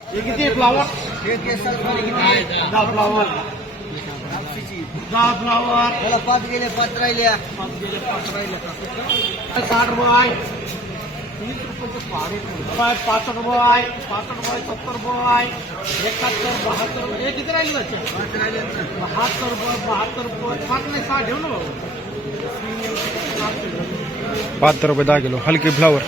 हे किती फ्लावर दहा फ्लावर दहा फ्लावर त्याला पाच गेले पाच राहिल्या पाच गेले पाच राहिले साठ रुपये तीस रुपयाचं पाडे रुपये पासष्ट रुपये पासष्ट रुपये सत्तर रुपये एकाहत्तर बहात्तर हे किती राहिले पाच राहिले बहात्तर रुपये बहात्तर रुपये। पाच नाही सहा ठेव ना भाऊ बहात्तर रुपये दहा किलो हलके फ्लावर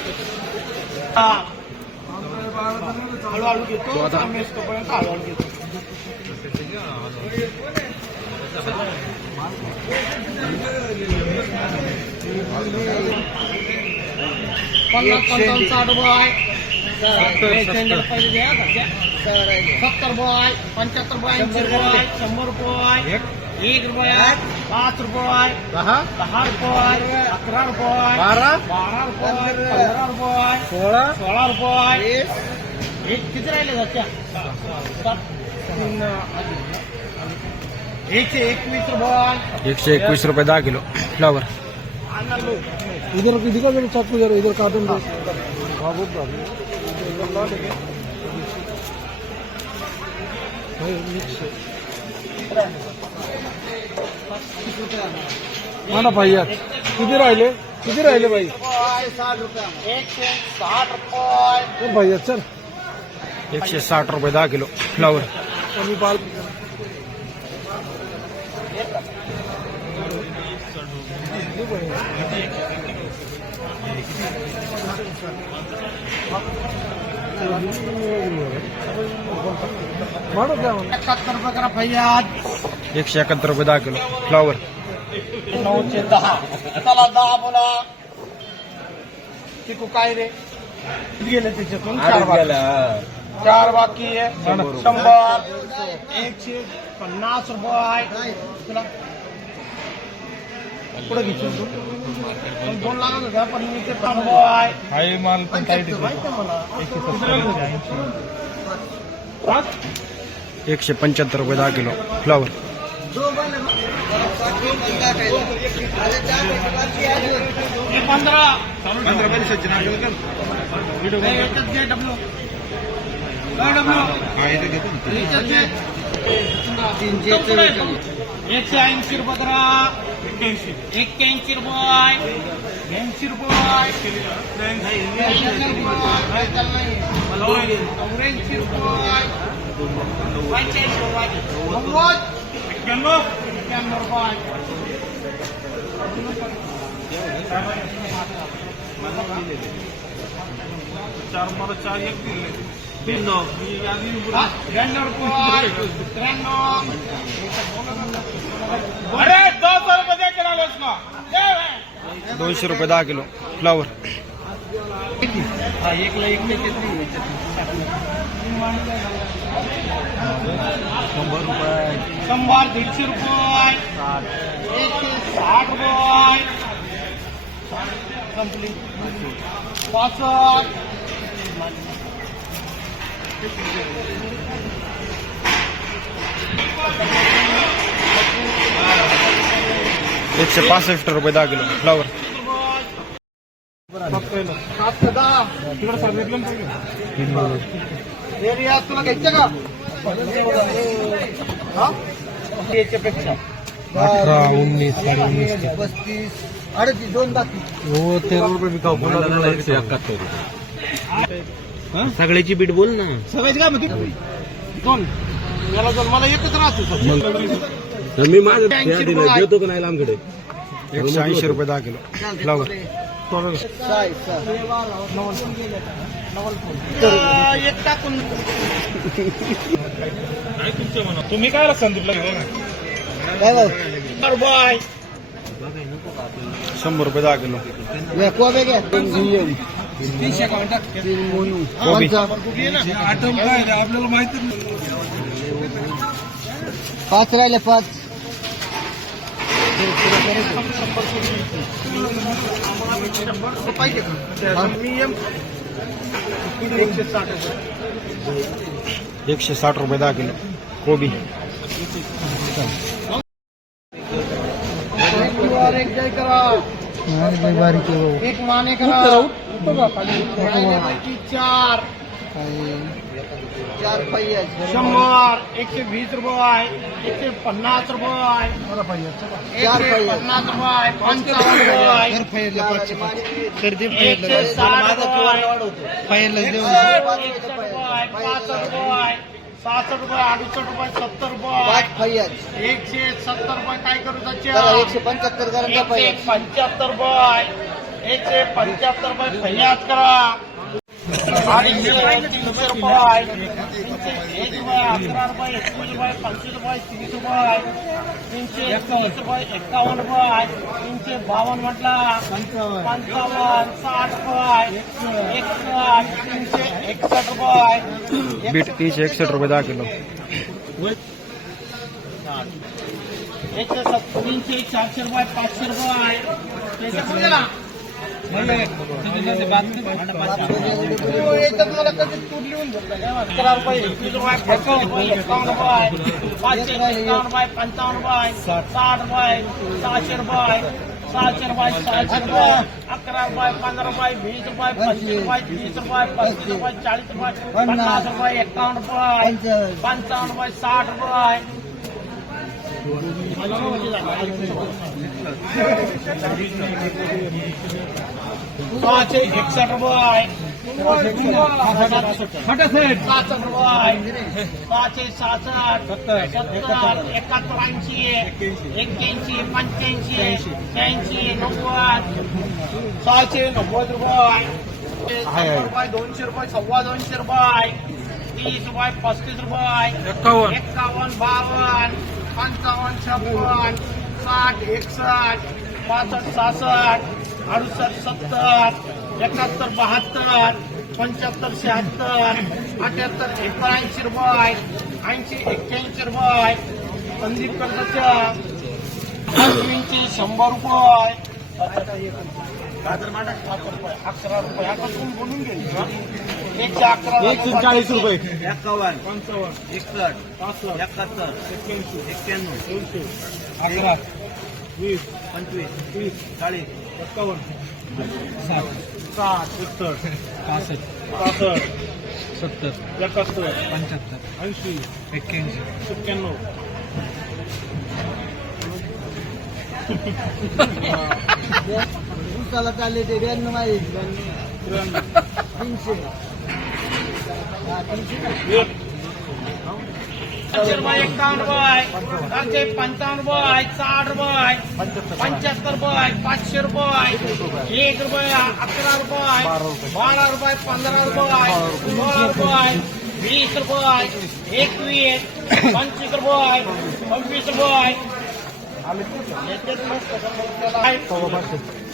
पंचावन्न साठ राहिले सत्तर रुपये पंच्याहत्तर रुपये ऐंशी रुपये शंभर रुपये एक रुपये पाच रुपये दहा दहा रुपये अकरा रुपये बारा बारा रुपये पंधरा रुपये सोळा सोळा रुपये किती राहिले एकशे एकवीस रुपये. एकशे एकवीस रुपये दहा किलो. फ्लावर इधर इधर चाकू जरा इधर काटून दो ना भाई किती राहिले? किती राहिले भाई? साठ रुपये एकशे साठ रुपये। भाई चल। एकशे साठ रुपये दहा किलो फ्लावर। एकाहत्तर रुपये करा फैयाद एकशे एकाहत्तर रुपये दहा किलो फ्लावर। नऊशे दहा। बोला। काय रे? गेले। त्याच्यातून चार बाकी है। शंभर एकशे पन्नास रुपये पुढे घेशील तू दोन लागत होत्या पण मी ते पाच रुपये हाय माल माहिती? एकशे पंच्याहत्तर रुपये दहा किलो। फ्लावर। हे पंधरा नाही, एकशे ऐंशी रुपये एक्क्याऐंशी रुपये ब्याऐंशी रुपये चौऱ्याऐंशी रुपये एक्क्याण्णव रुपये चार मला चार एक दिले अरे दो सौ रुपये दे के डालो इसको। दे। दोनशे रुपये दहा किलो फ्लावर हा एकला एक शंभर रुपये शंभर दीडशे रुपये एकशे साठ रुपये संपली पासष्ट एकशे पासष्ट रुपये दहा किलो फ्लावर सात ते दहा तिकडे सांगितलं एरिया तुला घ्यायचं का हा याच्यापेक्षा अठरा उन्नीस साडे उन्नीस पस्तीस अडतीस दोन बाकी हो तेरा रुपये. विकाऊ सगळ्याची बीट बोल ना. सगळ्याची काय म्हणते? दोन याला दोन मला एकच राहतो मी माझं रुपये. देतो का नाही लांबकडे? एकशे ऐंशी रुपये दहा किलो. एक टाकून. तुम्ही काय संदीपला रुपये शंभर रुपये दहा किलो. पाच राहिले पाच एकशे साठ रुपये दहा किलो कोबी एक जय करा आहे भाऊ एक माने करा चार। चार पाहिजे शंभर एकशे वीस रुपये एकशे पन्नास रुपये। मला एकशे पन्नास रुपये पंचावन्न रुपये। एकशे साठ रुपये। पाहिजे एकसष्ट रुपये पासष्ट रुपये। सहासष्ट रुपये अडुसष्ट रुपये सत्तर रुपये. आहेत. एकशे सत्तर रुपये काय करू त्याचे एकशे पंच्याहत्तर करा एकशे पंच्याहत्तर रुपये. एकशे पंच्याहत्तर रुपये फैयाद करा. अडीचशे तीनशे रुपये. तीनशे एक रुपये अकरा रुपये एकवीस रुपये पंचवीस रुपये तीस रुपये तीनशे रुपये तीनशे बावन्न म्हटला पंचावन्न साठ रुपये एकसष्ट तीनशे एकसष्ट रुपये. बीट तीनशे एकसष्ट रुपये दहा किलो. एकशे तीनशे चारशे रुपये पाचशे रुपये. पाचशे एकावन्न रुपये पंचावन्न रुपये साठ रुपये सहाशे रुपये सहाशे रुपये सहाशे रुपये अकरा रुपये पंधरा रुपये वीस रुपये पंचवीस रुपये तीस रुपये पस्तीस रुपये चाळीस रुपये पन्नास रुपये एकावन्न रुपये पंचावन्न रुपये साठ रुपये सहाशे एकसष्ट रुपये पासष्ट रुपये सहाशे सहासष्ट सत्तर एकाहत्तर ऐंशी एक्क्याऐंशी पंच्याऐंशी रुपये रुपये दोनशे सव्वा दोनशे रुपये तीस रुपये पस्तीस रुपये छप्पन, साठ एकसष्ट पासष्ट, सहासष्ट अडुसष्ट सत्तर एकाहत्तर बहात्तर पंच्याहत्तर शहात्तर अठ्याहत्तर एकोणऐंशी रुपये ऐंशी एक्क्याऐंशी रुपये संदीप कर्जाच्या अश्विनचे शंभर रुपये. अकरा रुपये. आता तुम्ही बोलून घ्यायचं एकशे अकरा एकशे चाळीस रुपये. एक्कावन्न पंचावन्न एकसष्ट पासष्ट एकाहत्तर एक्क्याऐंशी एक्क्याण्णव दोनशे अकरा वीस पंचवीस तीस चाळीस एक्कावन्न साठ. साठ सत्तर. पासष्ट. पासष्ट सत्तर. एकाहत्तर. पंच्याहत्तर. ऐंशी. एक्क्याऐंशी. सत्त्याण्णव. उसाला चालले ते ब्याण्णव आहे. त्र्याण्णव. तीनशे. तीनशे चारशे रुपये एक्कावन्न रुपये चारशे पंचावन्न रुपये साठ रुपये पंच्याहत्तर रुपये पाचशे रुपये एक रुपये अकरा रुपये बारा रुपये पंधरा रुपये सोळा रुपये वीस रुपये एकवीस पंचवीस रुपये पंचवीस रुपये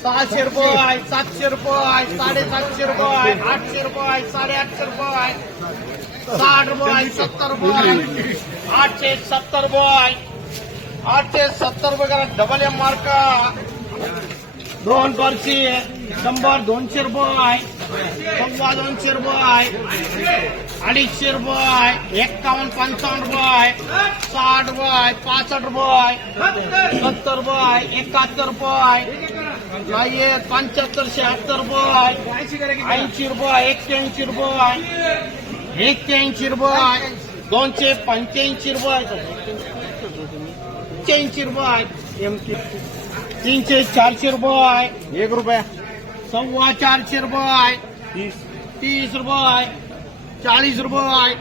सहाशे रुपये सातशे रुपये साडेसातशे रुपये आठशे रुपये साडेआठशे रुपये साठ रुपये सत्तर रुपये आठशे सत्तर रुपये आठशे सत्तर रुपये डबल एम मार्क दोन पर्ची शंभर दोनशे रुपये, सव्वा दोनशे रुपये, अडीचशे रुपये एक्कावन्न पंचावन्न रुपये, साठ रुपये, पासष्ट रुपये, सत्तर रुपये, एकाहत्तर रुपये नाही पंच्याहत्तर, शहात्तर रुपये, ऐंशी रुपये, एक्क्याऐंशी रुपये एक्क्याऐंशी रुपये दोनशे पंच्याऐंशी रुपये एक्क्याऐंशी रुपये तीनशे चारशे रुपये एक रुपया। सव्वा चारशे रुपये तीस। तीस रुपये चाळीस रुपये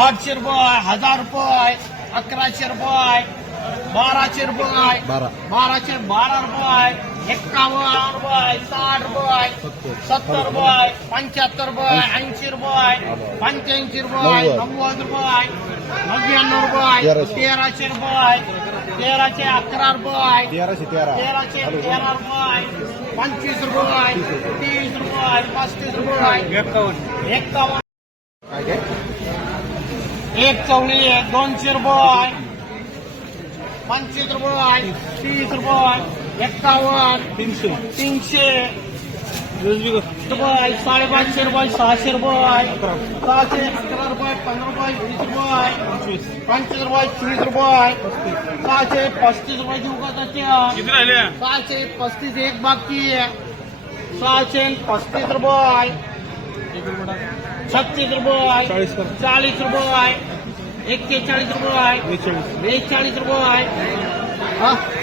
आठशे रुपये हज़ार रुपये अकराशे रुपये बाराशे रुपये बारा। बाराशे बारा रुपये एक्कावन्न रुपये साठ रुपये सत्तर रुपये पंच्याहत्तर रुपये ऐंशी रुपये पंच्याऐंशी रुपये नव्वद. रुपये नव्याण्णव रुपये तेराशे. रुपये तेराशे अकरा रुपये तेराशे तेराशे तेरा रुपये पंचवीस रुपये तीस रुपये. पस्तीस रुपये एक्कावन्न एक्कावन्न एक चवळी दोनशे रुपये पंचवीस रुपये तीस रुपये एक्कावन्न तीनशे. तीनशे रुपये साडेपाचशे रुपये सहाशे रुपये सहाशे अकरा रुपये पंधरा रुपये वीस रुपये पंचवीस. रुपये तीस रुपये सहाशे पस्तीस रुपये देऊ सहाशे पस्तीस एक बाकी सहाशे पस्तीस रुपये. छत्तीस रुपये. चाळीस रुपये. एक्केचाळीस रुपये. बेचाळीस. रुपये?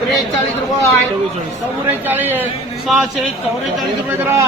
त्रेचाळीस रुपये चव्वेचाळीस चौवेचाळीस सहाशे चौवेचाळीस रुपये करा